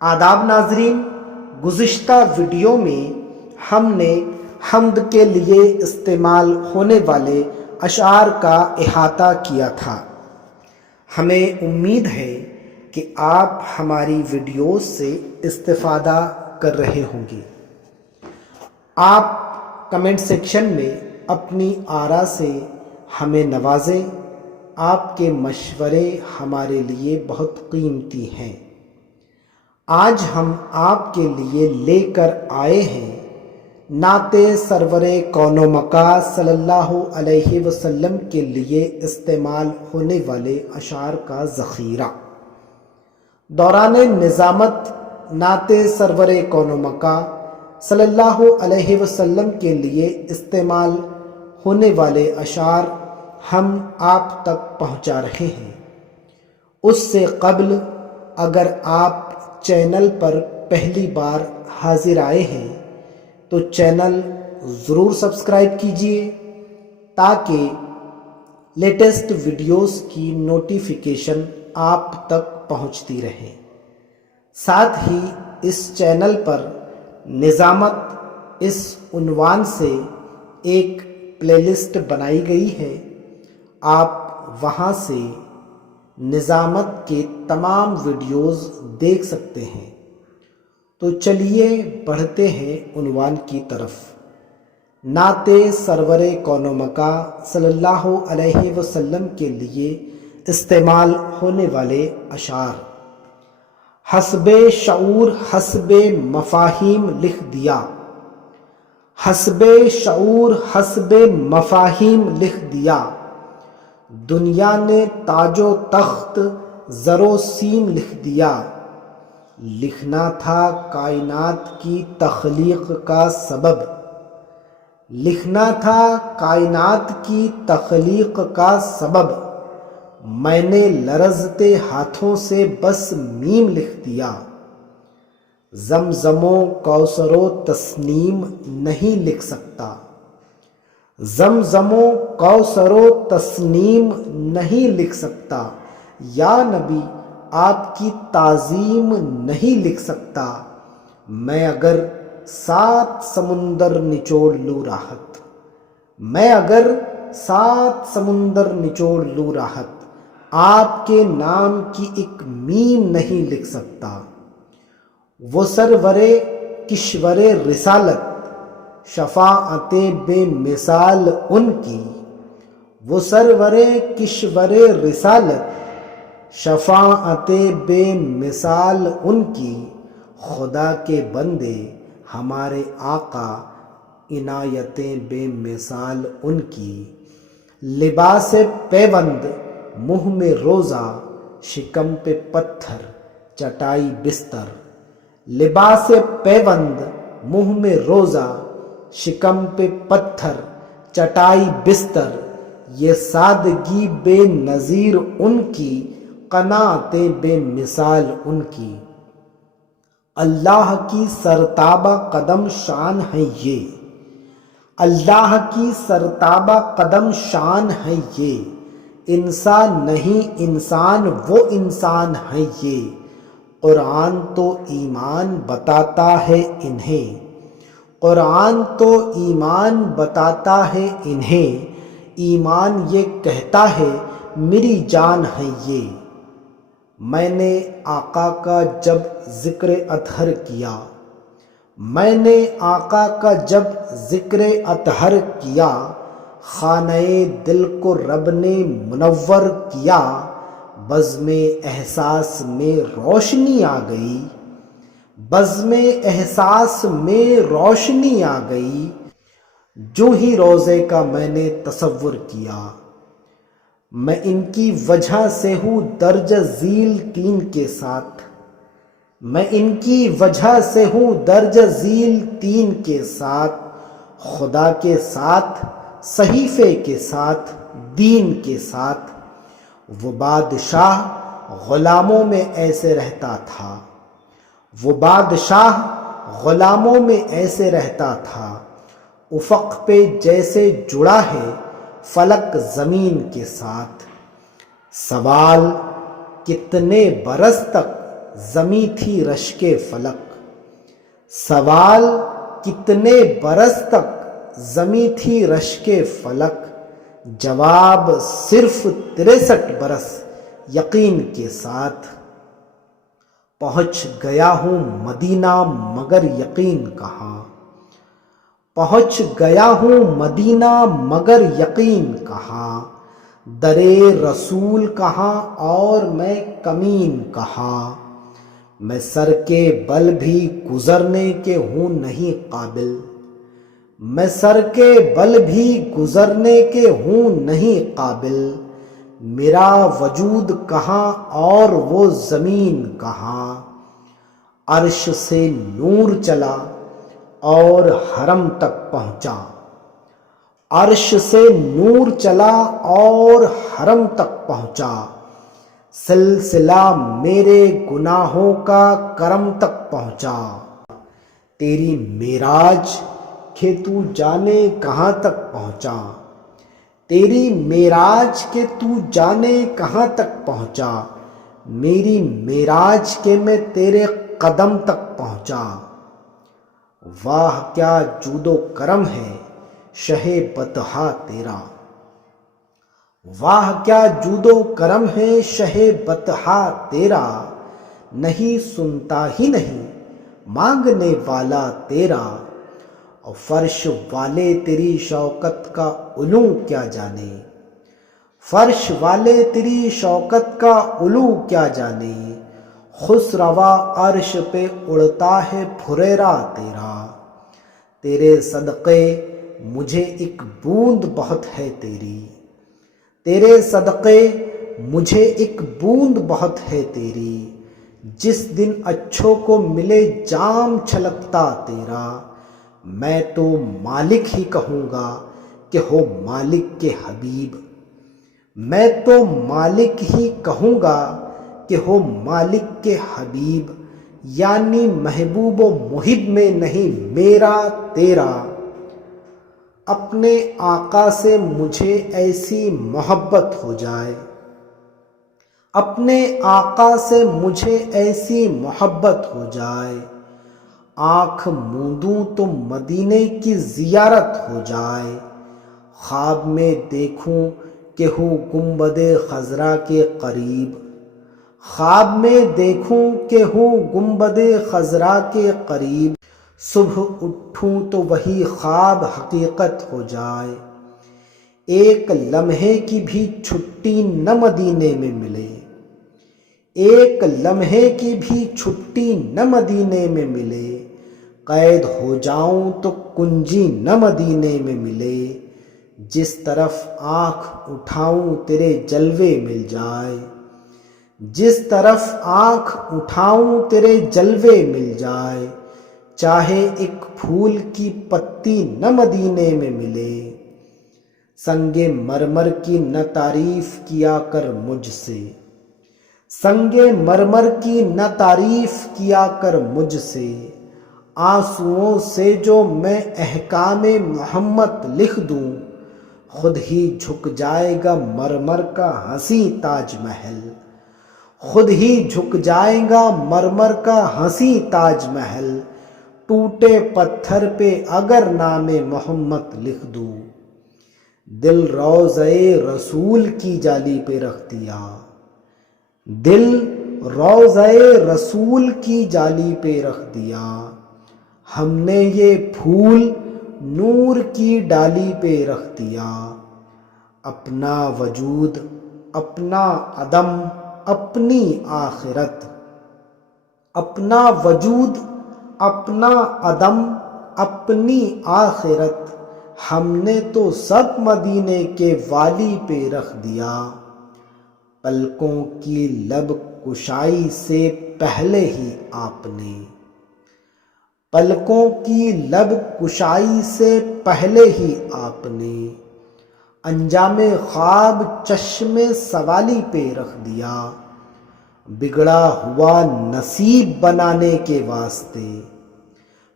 آداب ناظرین، گزشتہ ویڈیو میں ہم نے حمد کے لیے استعمال ہونے والے اشعار کا احاطہ کیا تھا۔ ہمیں امید ہے کہ آپ ہماری ویڈیوز سے استفادہ کر رہے ہوں گے۔ آپ کمنٹ سیکشن میں اپنی آراء سے ہمیں نوازیں۔ آپ کے مشورے ہمارے لیے بہت قیمتی ہیں۔ آج ہم آپ کے لیے لے کر آئے ہیں نعت سرور کون و مکان صلی اللہ علیہ وسلم کے لیے استعمال ہونے والے اشعار کا ذخیرہ۔ دوران نظامت نعت سرور کون و مکان صلی اللہ علیہ وسلم کے لیے استعمال ہونے والے اشعار ہم آپ تک پہنچا رہے ہیں۔ اس سے قبل اگر آپ چینل پر پہلی بار حاضر آئے ہیں تو چینل ضرور سبسکرائب کیجیے تاکہ لیٹسٹ ویڈیوز کی نوٹیفیکیشن آپ تک پہنچتی رہے۔ ساتھ ہی اس چینل پر نظامت اس عنوان سے ایک پلے لسٹ بنائی گئی ہے، آپ وہاں سے نظامت کے تمام ویڈیوز دیکھ سکتے ہیں۔ تو چلیے بڑھتے ہیں عنوان کی طرف۔ نعت سرور کون و مکان صلی اللہ علیہ وسلم کے لیے استعمال ہونے والے اشعار۔ حسب شعور حسب مفاہیم لکھ دیا، حسب شعور حسب مفاہیم لکھ دیا، دنیا نے تاج و تخت زر و سیم لکھ دیا، لکھنا تھا کائنات کی تخلیق کا سبب، لکھنا تھا کائنات کی تخلیق کا سبب، میں نے لرزتے ہاتھوں سے بس میم لکھ دیا، زمزم و کوثر و تسنیم نہیں لکھ سکتا، زمزم و کوثر و تسنیم نہیں لکھ سکتا، یا نبی آپ کی تعظیم نہیں لکھ سکتا، میں اگر 7 سمندر نچوڑ لوں راحت، میں اگر 7 سمندر نچوڑ لوں راحت، آپ کے نام کی ایک میم نہیں لکھ سکتا۔ وہ سرور کشور رسالت شفاعت بے مثال ان کی، وہ سرور کشور رسالت شفاعت بے مثال ان کی، خدا کے بندے ہمارے آقا عنایتیں بے مثال ان کی، لباس پیوند منہ میں روزہ شکم پہ پتھر چٹائی بستر، لباس پیوند منہ میں روزہ شکم پہ پتھر چٹائی بستر، یہ سادگی بے نظیر ان کی، قناعتیں بے مثال ان کی، اللہ کی سرتابہ قدم شان ہے یہ، اللہ کی سرتابہ قدم شان ہے یہ، انسان نہیں انسان وہ انسان ہے یہ، قرآن تو ایمان بتاتا ہے انہیں، قرآن تو ایمان بتاتا ہے انہیں، ایمان یہ کہتا ہے میری جان ہے یہ، میں نے آقا کا جب ذکر اطہر کیا، میں نے آقا کا جب ذکر اطہر کیا، خانہ دل کو رب نے منور کیا، بزم احساس میں روشنی آ گئی، بزم احساس میں روشنی آ گئی، جو ہی روضے کا میں نے تصور کیا، میں ان کی وجہ سے ہوں درج ذیل تین کے ساتھ، میں ان کی وجہ سے ہوں درج ذیل تین کے ساتھ، خدا کے ساتھ صحیفے کے ساتھ دین کے ساتھ، وہ بادشاہ غلاموں میں ایسے رہتا تھا، وہ بادشاہ غلاموں میں ایسے رہتا تھا، افق پہ جیسے جڑا ہے فلک زمین کے ساتھ، سوال کتنے برس تک زمیں تھی رشک فلک، سوال کتنے برس تک زمیں تھی رشک فلک، جواب صرف 63 برس یقین کے ساتھ۔ پہنچ گیا ہوں مدینہ مگر یقین کہاں، پہنچ گیا ہوں مدینہ مگر یقین کہاں، درے رسول کہاں اور میں کمین کہاں، میں سر کے بل بھی گزرنے کے ہوں نہیں قابل، میں سر کے بل بھی گزرنے کے ہوں نہیں قابل، میرا وجود کہاں اور وہ زمین کہاں، عرش سے نور چلا اور حرم تک پہنچا، عرش سے نور چلا اور حرم تک پہنچا، سلسلہ میرے گناہوں کا کرم تک پہنچا، تیری معراج کہ تو جانے کہاں تک پہنچا، تیری معراج کہ تو جانے کہاں تک پہنچا، میری معراج کہ میں تیرے قدم تک پہنچا، واہ کیا جود و کرم ہے شہ بطحا تیرا، واہ کیا جود و کرم ہے شہ بطحا تیرا، نہیں سنتا ہی نہیں مانگنے والا تیرا، اور فرش والے تیری شوکت کا علو کیا جانے، فرش والے تیری شوکت کا علو کیا جانے، خسروا عرش پہ اڑتا ہے پھریرا تیرا، تیرے صدقے مجھے ایک بوند بہت ہے تیری، تیرے صدقے مجھے ایک بوند بہت ہے تیری، جس دن اچھوں کو ملے جام چھلکتا تیرا، میں تو مالک ہی کہوں گا کہ ہو مالک کے حبیب، میں تو مالک ہی کہوں گا کہ ہو مالک کے حبیب، یعنی محبوب و محب میں نہیں میرا تیرا، اپنے آقا سے مجھے ایسی محبت ہو جائے، اپنے آقا سے مجھے ایسی محبت ہو جائے، آنکھ موندوں تو مدینے کی زیارت ہو جائے، خواب میں دیکھوں کہ ہوں گنبد خضرا کے قریب، خواب میں دیکھوں کہ ہوں گنبد خضرا کے قریب، صبح اٹھوں تو وہی خواب حقیقت ہو جائے، ایک لمحے کی بھی چھٹی نہ مدینے میں ملے، ایک لمحے کی بھی چھٹی نہ مدینے میں ملے، قید ہو جاؤں تو کنجی نہ مدینے میں ملے، جس طرف آنکھ اٹھاؤں تیرے جلوے مل جائے، جس طرف آنکھ اٹھاؤں تیرے جلوے مل جائے، چاہے ایک پھول کی پتی نہ مدینے میں ملے، سنگ مرمر کی نہ تعریف کیا کر مجھ سے، سنگ مرمر کی نہ تعریف کیا کر مجھ سے، آنسوؤں سے جو میں احکام محمد لکھ دوں، خود ہی جھک جائے گا مرمر کا حسیں تاج محل، خود ہی جھک جائے گا مرمر کا حسیں تاج محل، ٹوٹے پتھر پہ اگر نام محمد لکھ دوں، دل روضہ رسول کی جالی پہ رکھ دیا، دل روضہ رسول کی جالی پہ رکھ دیا، ہم نے یہ پھول نور کی ڈالی پہ رکھ دیا، اپنا وجود اپنا عدم اپنی آخرت، اپنا وجود اپنا عدم اپنی آخرت، ہم نے تو سب مدینے کے والی پہ رکھ دیا، پلکوں کی لب کشائی سے پہلے ہی آپ نے، پلکوں کی لب کشائی سے پہلے ہی آپ نے، انجام خواب چشم سوالی پہ رکھ دیا، بگڑا ہوا نصیب بنانے کے واسطے،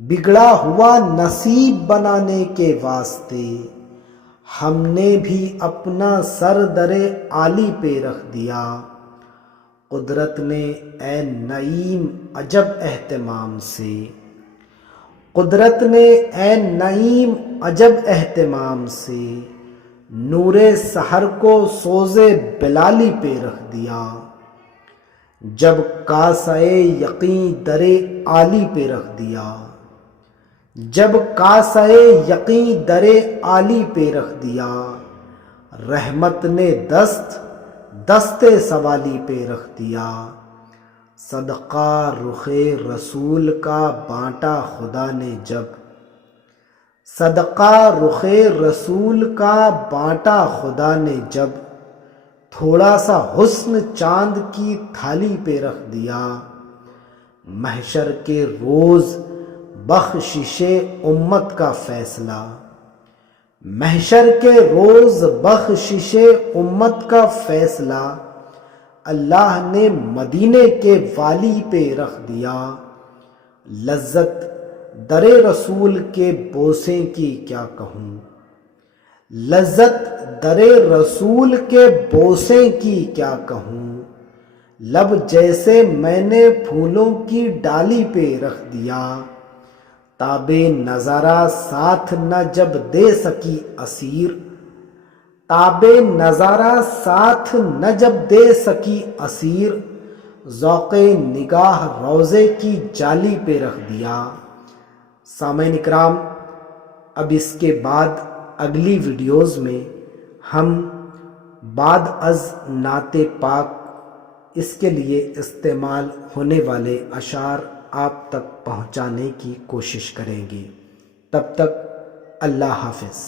بگڑا ہوا نصیب بنانے کے واسطے، ہم نے بھی اپنا سر در عالی پہ رکھ دیا، قدرت نے اے نعیم عجب اہتمام سے، قدرت نے اے نعیم عجب اہتمام سے نور سحر کو سوزے بلالی پہ رکھ دیا، جب کاسۂ یقین در عالی پہ رکھ دیا، جب کاسۂ یقین در عالی پہ رکھ دیا، رحمت نے دست سوالی پہ رکھ دیا، صدقہ رخ رسول کا بانٹا خدا نے جب، صدقہ رخ رسول کا بانٹا خدا نے جب، تھوڑا سا حسن چاند کی تھالی پہ رکھ دیا، محشر کے روز بخشش امت کا فیصلہ، محشر کے روز بخشش امت کا فیصلہ اللہ نے مدینے کے والی پہ رکھ دیا، لذت در رسول کے بوسے کی کیا کہوں، لذت در رسول کے بوسے کی کیا کہوں، لب جیسے میں نے پھولوں کی ڈالی پہ رکھ دیا، تاب نظارہ ساتھ نہ جب دے سکی اسیر، تاب نظارہ ساتھ نہ جب دے سکی اسیر، ذوق نگاہ روضے کی جالی پہ رکھ دیا۔ سامعین اکرام، اب اس کے بعد اگلی ویڈیوز میں ہم بعد از نعت پاک اس کے لیے استعمال ہونے والے اشعار آپ تک پہنچانے کی کوشش کریں گے۔ تب تک اللہ حافظ۔